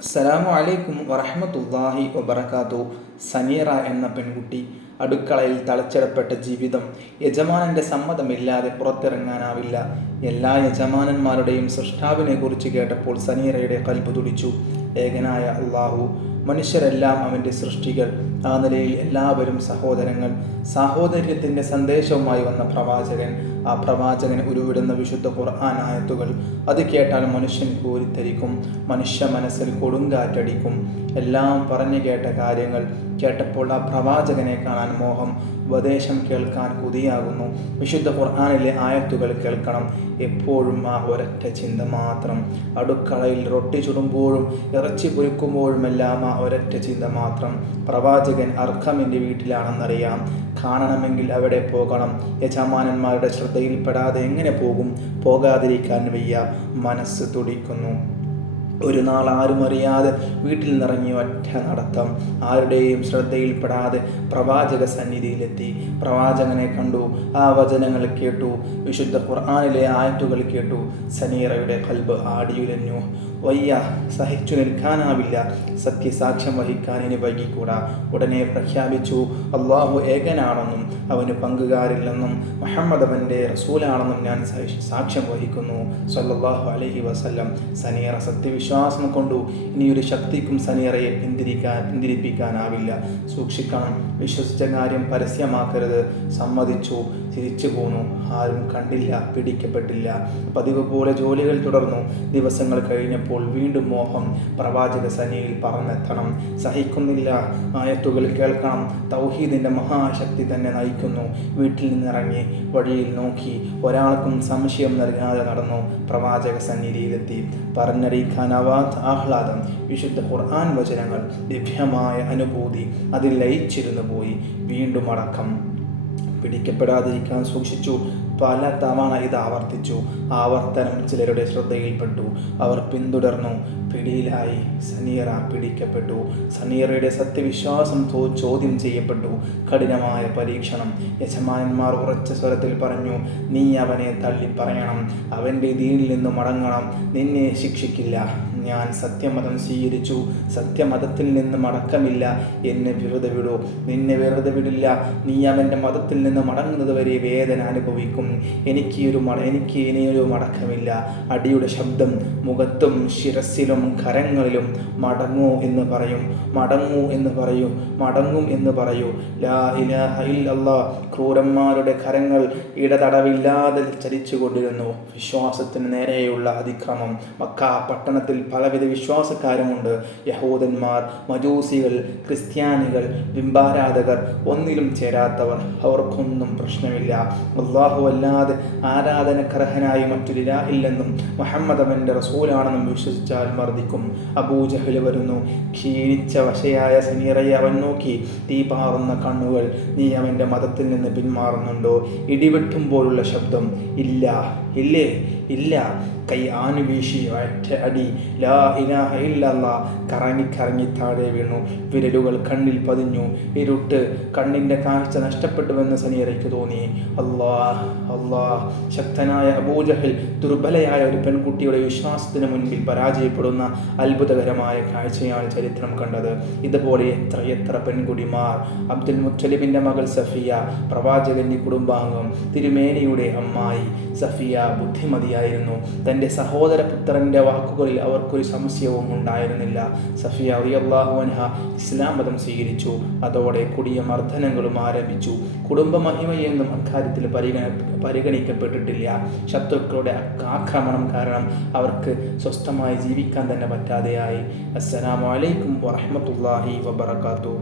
അസ്സലാമു അലൈക്കും വറഹ്മത്തുള്ളാഹി വബറകാതുഹു. സനീറ എന്ന പെൺകുട്ടി. അടുക്കളയിൽ തളച്ചിടപ്പെട്ട ജീവിതം. യജമാനന്റെ സമ്മതമില്ലാതെ പുറത്തിറങ്ങാനാവില്ല. എല്ലാ യജമാനന്മാരുടെയും സൃഷ്ടാവിനെ കുറിച്ച് കേട്ടപ്പോൾ സനീറയുടെ കൽബ് തുടിച്ചു. ഏകനായ അള്ളാഹു, മനുഷ്യരെല്ലാം അവൻ്റെ സൃഷ്ടികൾ. ആ നിലയിൽ എല്ലാവരും സഹോദരങ്ങൾ. സാഹോദര്യത്തിൻ്റെ സന്ദേശവുമായി വന്ന പ്രവാചകൻ. ആ പ്രവാചകൻ ഉരുവിടുന്ന വിശുദ്ധ ഖുർആൻ ആയത്തുകൾ അത് കേട്ടാൽ മനുഷ്യൻ കോരിത്തരിക്കും. മനുഷ്യ മനസ്സിൽ കൊടുങ്കാറ്റടിക്കും. എല്ലാം പറഞ്ഞു കേട്ട കാര്യങ്ങൾ കേട്ടപ്പോൾ ആ പ്രവാചകനെ കാണാൻ മോഹം, ഉപദേശം കേൾക്കാൻ കൊതിയാകുന്നു. വിശുദ്ധ ഖുർആനിലെ ആയത്തുകൾ കേൾക്കണം. എപ്പോഴും ആ ഒരൊറ്റ ചിന്ത മാത്രം. അടുക്കളയിൽ റൊട്ടി ചുടുമ്പോഴും ഇറച്ചി പൊരിക്കുമ്പോഴുമെല്ലാം ആ ഒരൊറ്റ ചിന്ത മാത്രം. പ്രവാചകൻ അർഖമിൻ്റെ വീട്ടിലാണെന്നറിയാം. കാണണമെങ്കിൽ അവിടെ പോകണം. യജമാനന്മാരുടെ ശ്രദ്ധയിൽപ്പെടാതെ എങ്ങനെ പോകും? പോകാതിരിക്കാൻ വയ്യ. മനസ്സ് തുടിക്കുന്നു. ഒരു നാൾ ആരും അറിയാതെ വീട്ടിൽ നിന്നിറങ്ങി ഒറ്റ നടത്തം. ആരുടെയും ശ്രദ്ധയിൽപ്പെടാതെ പ്രവാചക സന്നിധിയിലെത്തി. പ്രവാചകനെ കണ്ടു. ആ വചനങ്ങൾ കേട്ടു. വിശുദ്ധ ഖുർആനിലെ ആയത്തുകൾ കേട്ടു. സനീറയുടെ ഖൽബ് ആടിയുലഞ്ഞു. വയ്യ, സഹിച്ചു നിൽക്കാനാവില്ല. സത്യസാക്ഷ്യം വഹിക്കാൻ ഇനി വൈകിക്കൂടാ. ഉടനെ പ്രഖ്യാപിച്ചു, അള്ളാഹു ഏകനാണെന്നും അവന് പങ്കുകാരില്ലെന്നും മുഹമ്മദ് അവൻ്റെ റസൂലാണെന്നും ഞാൻ സാക്ഷ്യം വഹിക്കുന്നു സ്വല്ലല്ലാഹു അലൈഹി വസല്ലം. സനീറ സത്യവിശ്വാസം കൊണ്ടു. ഇനിയൊരു ശക്തിക്കും സനീറയെ പിന്തിരിപ്പിക്കാനാവില്ല. സൂക്ഷിക്കണം. വിശ്വസിച്ച കാര്യം പരസ്യമാക്കരുത്. സമ്മതിച്ചു. തിരിച്ചു പോന്നു. ആരും കണ്ടില്ല, പിടിക്കപ്പെട്ടില്ല. പതിവ് പോലെ ജോലികൾ തുടർന്നു. ദിവസങ്ങൾ കഴിഞ്ഞപ്പോൾ വീണ്ടും മോഹം. പ്രവാചക സന്നിധിയിൽ പറന്നെത്തണം. സഹിക്കുന്നില്ല. ആയത്തുകൾ കേൾക്കണം. തൗഹീദിൻ്റെ മഹാശക്തി തന്നെ നയിക്കുന്നു. വീട്ടിൽ നിന്നിറങ്ങി വഴിയിൽ നോക്കി. ഒരാൾക്കും സംശയം നൽകാതെ നടന്നു. പ്രവാചക സന്നിധിയിലെത്തി. പറഞ്ഞറിയിക്കാനാവാത്ത ആഹ്ലാദം. വിശുദ്ധ ഖുർആൻ വചനങ്ങൾ, ദിവ്യമായ അനുഭൂതി. അതിൽ ലയിച്ചിരുന്നു പോയി. വീണ്ടും അടക്കം. പിടിക്കപ്പെടാതിരിക്കാൻ സൂക്ഷിച്ചു. പല തവണ ഇത് ആവർത്തിച്ചു. ആവർത്തനം ചിലരുടെ ശ്രദ്ധയിൽപ്പെട്ടു. അവർ പിന്തുടർന്നു. പിടിയിലായി. സനീറ പിടിക്കപ്പെട്ടു. സനീറയുടെ സത്യവിശ്വാസം ചോദ്യം ചെയ്യപ്പെട്ടു. കഠിനമായ പരീക്ഷണം. യജമാനന്മാർ ഉറച്ച സ്വരത്തിൽ പറഞ്ഞു, നീ അവനെ തള്ളിപ്പറയണം. അവൻ്റെ ദീനിൽ നിന്ന് മടങ്ങണം. നിന്നെ ശിക്ഷിക്കില്ല. ഞാൻ സത്യമതം സ്വീകരിച്ചു. സത്യമതത്തിൽ നിന്ന് മടക്കമില്ല. എന്നെ വെറുതെ വിടൂ. നിന്നെ വെറുതെ വിടില്ല. നീ അവൻ്റെ മതത്തിൽ നിന്ന് മടങ്ങുന്നത് വരെ വേദന അനുഭവിക്കും. എനിക്ക് ഇനിയൊരു മടക്കമില്ല. അടിയുടെ ശബ്ദം മുഖത്തും ശിരസിലും കരങ്ങളിലും. മടങ്ങൂ എന്ന് പറയും. മടങ്ങൂ എന്ന് പറയൂ. മടങ്ങും എന്ന് പറയൂ. ലാ ഇലാഹ ഇല്ലല്ലാഹ്. ക്രൂരന്മാരുടെ കരങ്ങൾ ഇടതടവില്ലാതെ ചലിച്ചുകൊണ്ടിരുന്നു. വിശ്വാസത്തിന് നേരെയുള്ള അതിക്രമം. മക്ക പട്ടണത്തിൽ പലവിധ വിശ്വാസക്കാരുമുണ്ട്. യഹൂദന്മാർ, മജൂസികൾ, ക്രിസ്ത്യാനികൾ, ബിംബാരാധകർ, ഒന്നിലും ചേരാത്തവർ. അവർക്കൊന്നും പ്രശ്നമില്ല. അല്ലാഹു അല്ലാതെ ആരാധനക്കർഹനായി മറ്റൊരു ഇല്ലെന്നും മുഹമ്മദ് അവൻ്റെ റസൂലാണെന്നും വിശ്വസിച്ചാൽ മർദ്ദിക്കും. അബൂജഹൽ വരുന്നു. ക്ഷീണിച്ച വശയായ സനീറയെ അവൻ നോക്കി. തീ പാറുന്ന കണ്ണുകൾ. നീ അവൻ്റെ മതത്തിൽ നിന്ന് പിന്മാറുന്നുണ്ടോ? ഇടിവെട്ടുമ്പോഴുള്ള ശബ്ദം. ഇല്ല. ഇല്ലേ? ഇല്ല. കൈ ആനുവീശി ഒറ്റ അടി. ലാ ഇലാഹ ഇല്ലല്ലാഹ്. കറങ്ങി താഴെ വീണു. വിരലുകൾ കണ്ണിൽ പതിഞ്ഞു. ഇരുട്ട്. കണ്ണിൻ്റെ കാഴ്ച നഷ്ടപ്പെട്ടുവെന്ന് സനീറയ്ക്ക് തോന്നി. അല്ലാഹ്, അല്ലാഹ്. ശക്തനായ അബൂജഹൽ ദുർബലയായ ഒരു പെൺകുട്ടിയുടെ വിശ്വാസത്തിന് മുൻപിൽ പരാജയപ്പെടുന്ന അത്ഭുതകരമായ കാഴ്ചയാണ് ചരിത്രം കണ്ടത്. ഇതുപോലെ എത്ര പെൺകുടിമാർ. അബ്ദുൽ മുത്തലിബിൻ്റെ മകൾ സഫിയ, പ്രവാചകന്റെ കുടുംബാംഗം, തിരുമേനിയുടെ അമ്മായി. സഫിയ ബുദ്ധിമതിയായിരുന്നു. തൻ്റെ സഹോദരപുത്രൻ്റെ വാക്കുകളിൽ അവർക്കൊരു സംശയവും ഉണ്ടായിരുന്നില്ല. സഫിയ റളിയല്ലാഹു അൻഹ ഇസ്ലാം മതം സ്വീകരിച്ചു. അതോടെ കൊടിയ മർദ്ദനങ്ങളും ആരംഭിച്ചു. കുടുംബ മഹിമയൊന്നും അക്കാര്യത്തിൽ പരിഗണിക്കപ്പെട്ടിട്ടില്ല. ശത്രുക്കളുടെ ആക്രമണം കാരണം അവർക്ക് സ്വസ്ഥമായി ജീവിക്കാൻ തന്നെ പറ്റാതെയായി. അസ്സലാമു അലൈക്കും വറഹ്മത്തുള്ളാഹി വബറകാതുഹു.